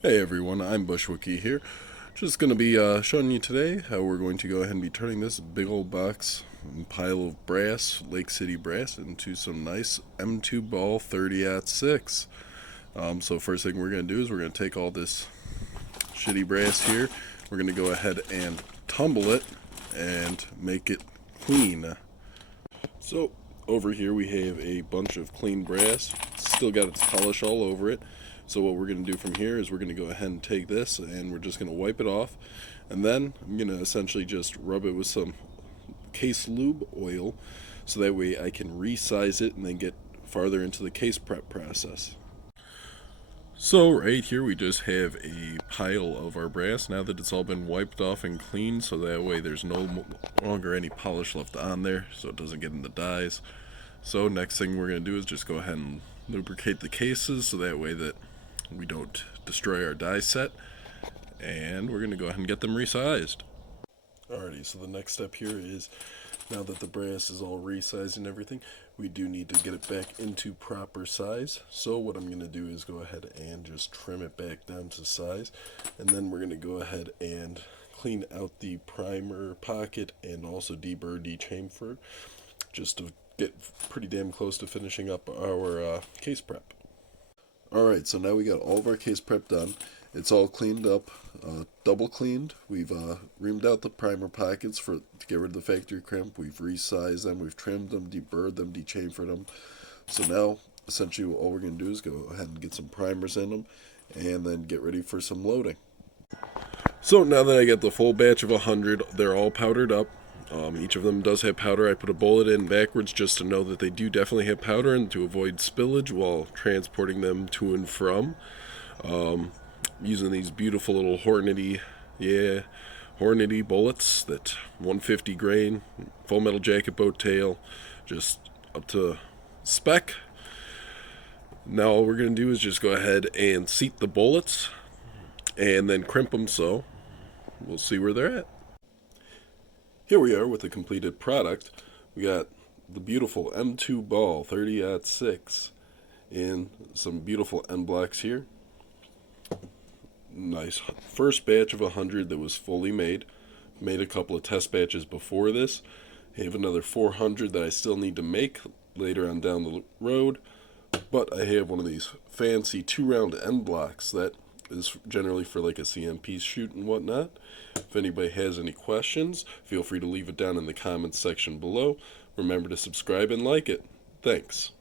Hey everyone, I'm Bushwookie here. Just going to be showing you today how we're going to go ahead and be turning this big old box and pile of brass, Lake City brass, into some nice M2 ball 30-06. So first thing we're going to do is we're going to take all this shitty brass here. We're going to go ahead and tumble it and make it clean. So over here we have a bunch of clean brass. Still got its polish all over it. So what we're going to do from here is we're going to go ahead and take this and we're just going to wipe it off. And then I'm going to essentially just rub it with some case lube oil so that way I can resize it and then get farther into the case prep process. So right here we just have a pile of our brass now that it's all been wiped off and cleaned, so that way there's no longer any polish left on there so it doesn't get in the dyes. So next thing we're going to do is just go ahead and lubricate the cases so that way that we don't destroy our die set, and we're going to go ahead and get them resized. Alrighty, so the next step here is, now that the brass is all resized and everything, we do need to get it back into proper size. So what I'm going to do is go ahead and just trim it back down to size, and then we're going to go ahead and clean out the primer pocket and also deburr, dechamfer, just to get pretty damn close to finishing up our case prep. Alright, so now we got all of our case prep done. It's all cleaned up, double cleaned. We've reamed out the primer pockets to get rid of the factory crimp. We've resized them, we've trimmed them, deburred them, dechamfered them. So now, essentially, all we're going to do is go ahead and get some primers in them and then get ready for some loading. So now that I get the full batch of 100, they're all powdered up. Each of them does have powder. I put a bullet in backwards just to know that they do definitely have powder and to avoid spillage while transporting them to and from. Using these beautiful little Hornady bullets that 150 grain, full metal jacket boat tail, just up to spec. Now all we're going to do is just go ahead and seat the bullets and then crimp them, so we'll see where they're at. Here we are with the completed product. We got the beautiful M2 ball 30-06 in some beautiful end blocks here. Nice first batch of 100 that was fully made. Made a couple of test batches before this. I have another 400 that I still need to make later on down the road. But I have one of these fancy 2-round end blocks that is generally for like a CMP shoot and whatnot. If anybody has any questions, feel free to leave it down in the comments section below. Remember to subscribe and like it. Thanks.